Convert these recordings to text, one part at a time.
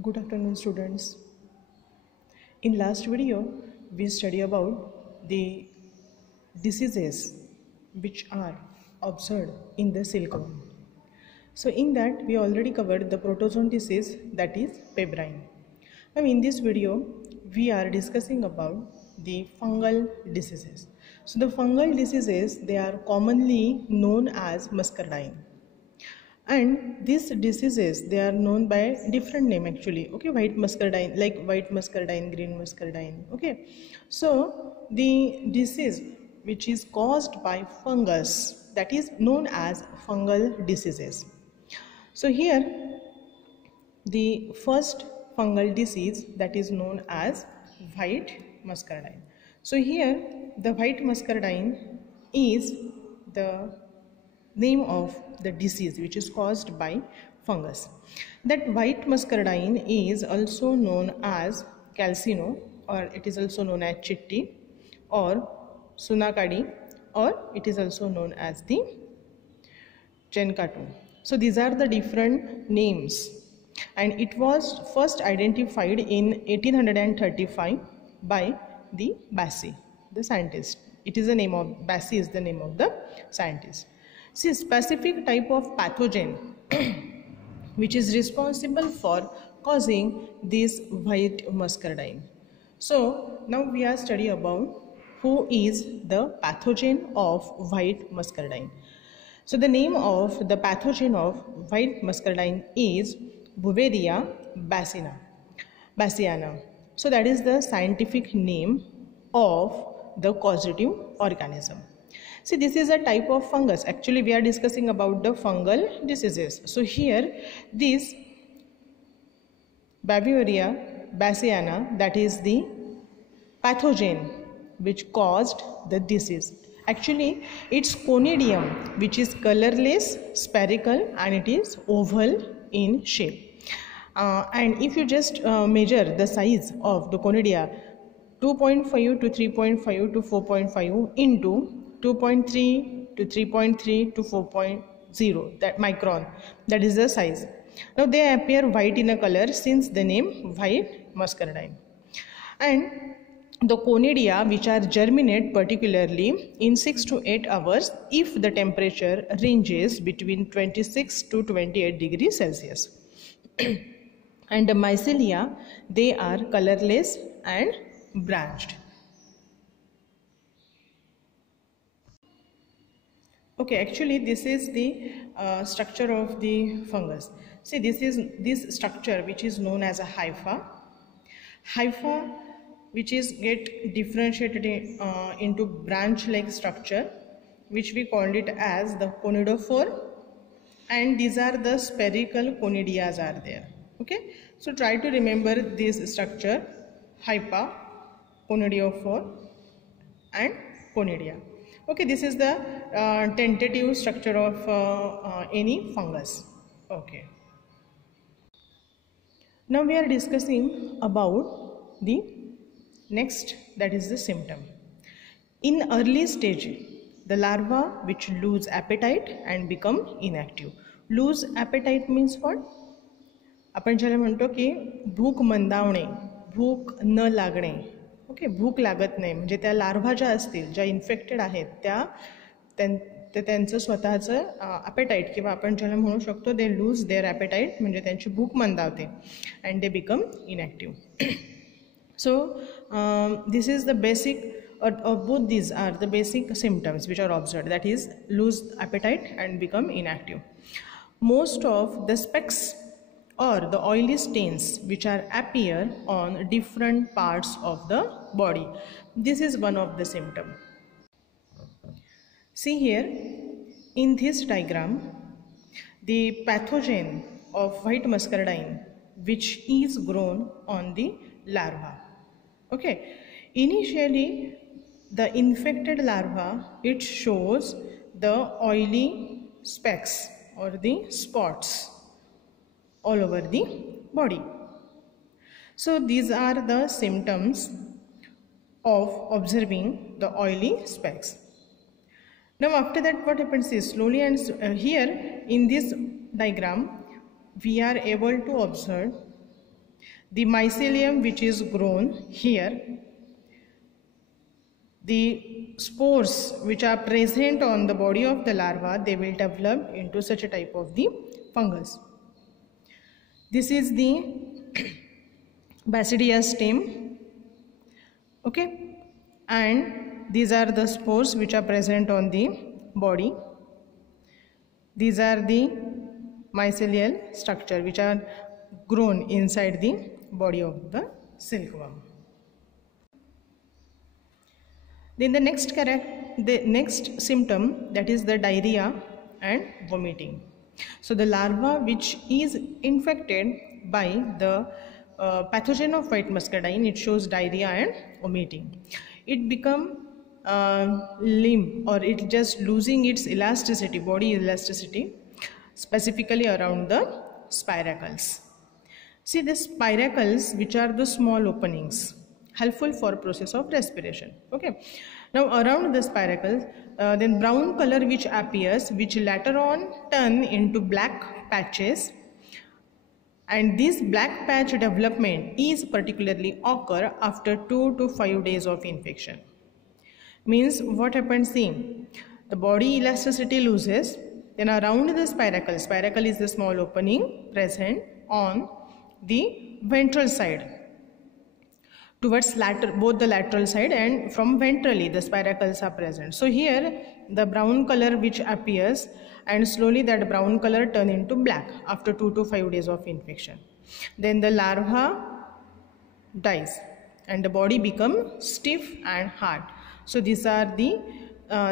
Good afternoon, students. In last video, we study about the diseases which are observed in the silkworm. So in that, we already covered the protozoan disease, that is pebrine. Now in this video, we are discussing about the fungal diseases. So the fungal diseases, they are commonly known as muscardine. And these diseases, they are known by different name actually. Okay, white muscardine, like white muscardine, green muscardine. Okay, so the disease which is caused by fungus, that is known as fungal diseases. So here the first fungal disease, that is known as white muscardine. So here the white muscardine is the name of the disease which is caused by fungus. That white muscardine is also known as calcino, or it is also known as chitti, or sunakadi, or it is also known as the chenkatu. So these are the different names, and it was first identified in 1835 by the Bassi, the scientist. It is the name of Bassi is the name of the scientist. See, specific type of pathogen which is responsible for causing this white muscardine. So now we are studying about who is the pathogen of white muscardine. So the name of the pathogen of white muscardine is Beauveria bassiana. So that is the scientific name of the causative organism. See, this is a type of fungus. Actually, we are discussing about the fungal diseases. So here, this Beauveria bassiana, that is the pathogen which caused the disease. Actually, it's conidium, which is colorless, spherical, and it is oval in shape. And if you just measure the size of the conidia, 2.5 to 3.5 to 4.5 into 2.3 to 3.3 to 4.0, that micron, that is the size. Now they appear white in a color since the name white muscardine. And the conidia which are germinate particularly in 6 to 8 hours if the temperature ranges between 26 to 28 degrees Celsius. And the mycelia, they are colorless and branched. Okay, actually this is the structure of the fungus. See, this is this structure which is known as a hypha. Hypha which is get differentiated into branch-like structure, which we called it as the conidophore, and these are the spherical conidias are there. Okay, so try to remember this structure: hypha, conidiophore, and conidia. Okay, this is the tentative structure of any fungus. Okay. Now we are discussing about the next, that is the symptom. In early stage, the larva which lose appetite and become inactive. Lose appetite means what? आपण ज्याला म्हणतो की भूक मंदावणे, भूक न लागणे. Okay, भूक लागत नाही, म्हणजे त्या लार्वा ज्या असतील, ज्या इन्फेक्टेड आहेत, त्यांचं स्वतःचं ॲपेटाईट, किंवा आपण ज्याला म्हणू शकतो दे लूज देअर ॲपेटाईट, म्हणजे त्यांची भूक मंदावते and they become inactive. So this is the basic, or both these are the basic symptoms which are observed, that is lose appetite and become inactive. Most of the specks or the oily stains which are appear on different parts of the body, this is one of the symptom. See here in this diagram the pathogen of white muscardine which is grown on the larva. Okay, initially the infected larva, it shows the oily specks or the spots all over the body. So these are the symptoms of observing the oily specks. Now after that what happens is slowly, and here in this diagram we are able to observe The mycelium which is grown here, the spores which are present on the body of the larva, they will develop into such a type of the fungus. This is the Basidia stem, okay, and these are the spores which are present on the body. These are the mycelial structure which are grown inside the body of the silkworm. Then the next symptom, that is the diarrhea and vomiting. So the larva which is infected by the pathogen of white muscardine, it shows diarrhea and vomiting. It become limp, or it just losing its elasticity, body elasticity, specifically around the spiracles. See, the spiracles, which are the small openings, helpful for process of respiration. Okay. Now around the spiracles, then brown color which appears, which later on turn into black patches, and this black patch development is particularly occur after 2 to 5 days of infection. Means what happens? See, the body elasticity loses, then around the spiracle is the small opening present on the ventral side, towards both the lateral side, and from ventrally the spiracles are present. So here the brown color which appears, and slowly that brown color turn into black after 2 to 5 days of infection. Then the larva dies and the body becomes stiff and hard. So these are the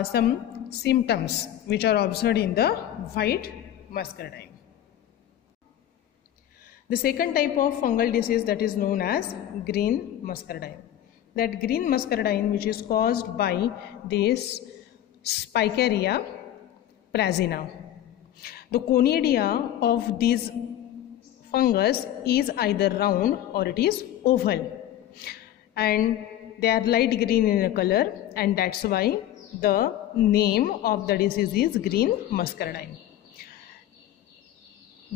some symptoms which are observed in the white muscardine. The second type of fungal disease, that is known as green muscardine. That green muscardine which is caused by this Spicaria prasinna. The conidia of this fungus is either round or it is oval, and they are light green in color, and that's why the name of the disease is green muscardine.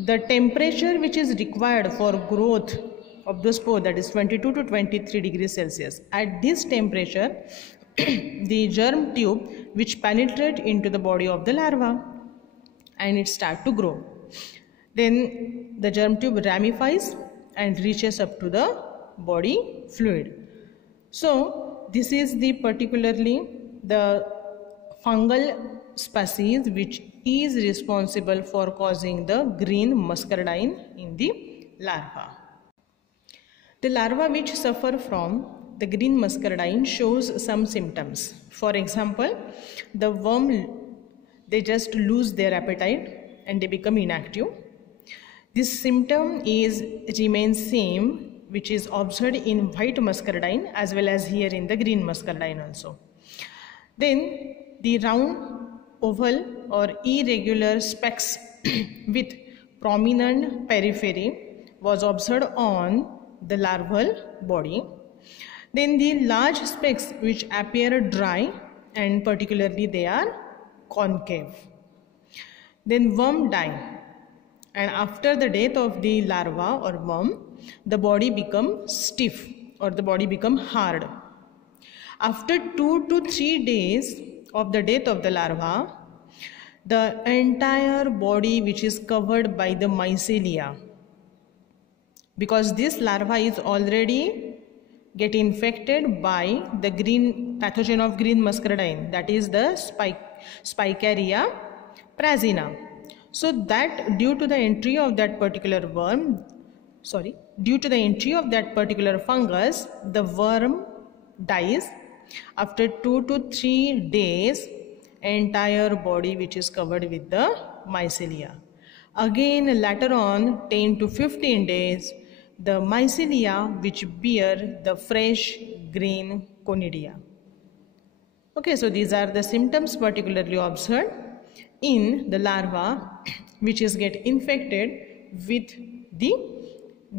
The temperature which is required for growth of the spore, that is 22 to 23 degrees Celsius. At this temperature, the germ tube which penetrate into the body of the larva and it start to grow. Then the germ tube ramifies and reaches up to the body fluid. So this is the particularly the fungal species which is responsible for causing the green muscardine in the larva. The larva which suffer from the green muscardine shows some symptoms. For example, the worm, they just lose their appetite and they become inactive. This symptom remains same which is observed in white muscardine as well as here in the green muscardine also. Then the round, oval or irregular specks with prominent periphery was observed on the larval body. Then the large specks which appear dry and particularly they are concave. Then worm die, and after the death of the larva or worm, the body becomes stiff or the body becomes hard. After 2 to 3 days of the death of the larva, the entire body which is covered by the mycelia, because this larva is already get infected by the green pathogen of green muscardine, that is the Spicaria prasinna. So that due to the entry of that particular fungus, the worm dies. After 2 to 3 days, entire body which is covered with the mycelia. Again later on 10 to 15 days, the mycelia which bear the fresh green conidia. Okay, so these are the symptoms particularly observed in the larva which is get infected with the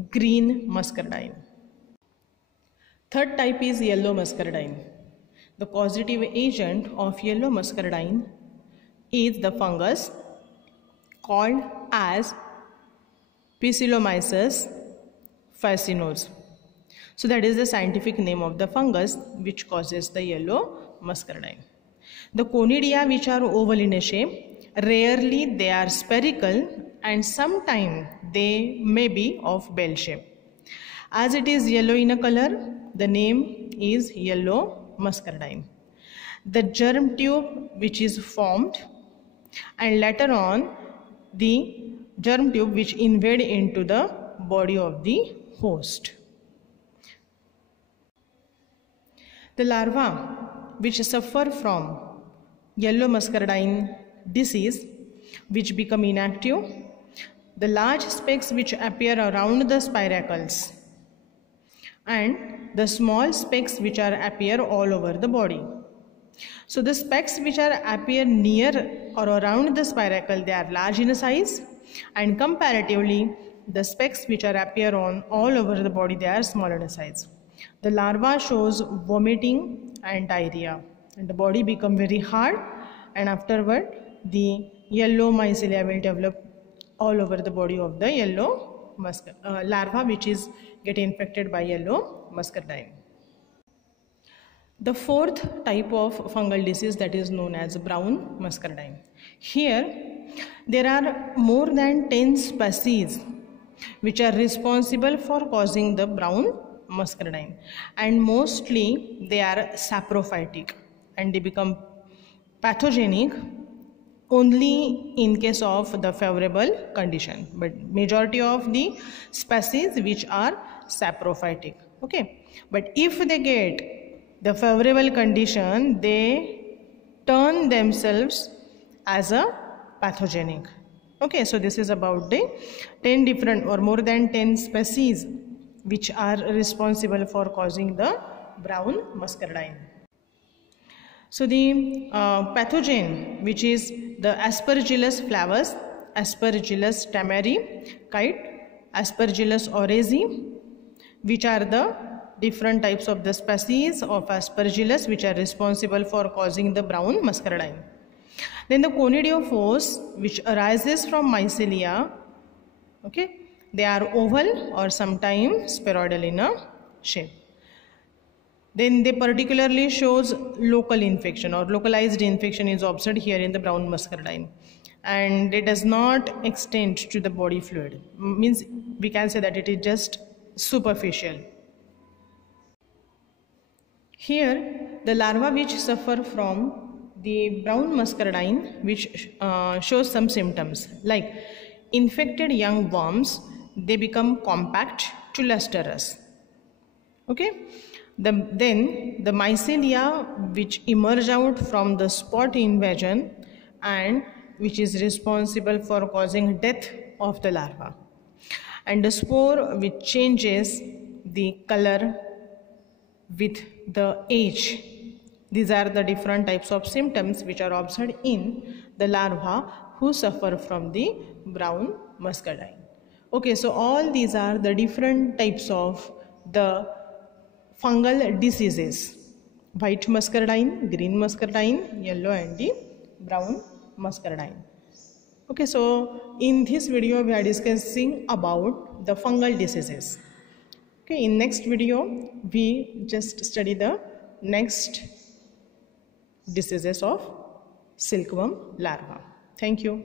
green muscardine. Third type is yellow muscardine. The causative agent of yellow muscardine is the fungus called as Pseudomyces fascinose. So that is the scientific name of the fungus which causes the yellow muscardine. The conidia, which are oval in a shape, rarely they are spherical, and sometimes they may be of bell shape. As it is yellow in a color, the name is yellow muscardine. The germ tube which is formed, and later on the germ tube which invade into the body of the host. The larva which suffer from yellow muscardine disease, which become inactive, the large specks which appear around the spiracles, and the small specks which are appear all over the body. So the specks which are appear near or around the spiracle, they are large in size, and comparatively the specks which are appear on all over the body, they are smaller in size. The larva shows vomiting and diarrhea, and the body become very hard, and afterward the yellow mycelia will develop all over the body of the yellow larva which is get infected by yellow muscardine. The fourth type of fungal disease, that is known as brown muscardine. Here there are more than 10 species which are responsible for causing the brown muscardine, and mostly they are saprophytic, and they become pathogenic only in case of the favorable condition, but majority of the species which are saprophytic. Okay, but if they get the favorable condition, they turn themselves as a pathogenic. Okay, so this is about the 10 different or more than 10 species which are responsible for causing the brown muscardine. So the pathogen, which is the Aspergillus flavus, Aspergillus tamari, kite, Aspergillus oryzae, which are the different types of the species of Aspergillus which are responsible for causing the brown muscardine. Then the conidiophores, which arises from mycelia, okay, they are oval or sometimes spheroidal in a shape. Then they particularly shows local infection or localized infection is observed here in the brown muscardine, and it does not extend to the body fluid. Means we can say that it is just superficial. Here the larva which suffer from the brown muscardine, which shows some symptoms like infected young worms, they become compact to lustrous. Okay, then the mycelia which emerge out from the spot invasion and which is responsible for causing death of the larva, and the spore which changes the color with the age. These are the different types of symptoms which are observed in the larva who suffer from the brown muscardine. Okay, so all these are the different types of the fungal diseases: white muscardine, green muscardine, yellow and the brown muscardine. Okay, so in this video we are discussing about the fungal diseases. Okay, in next video we just study the next diseases of silkworm larva. Thank you.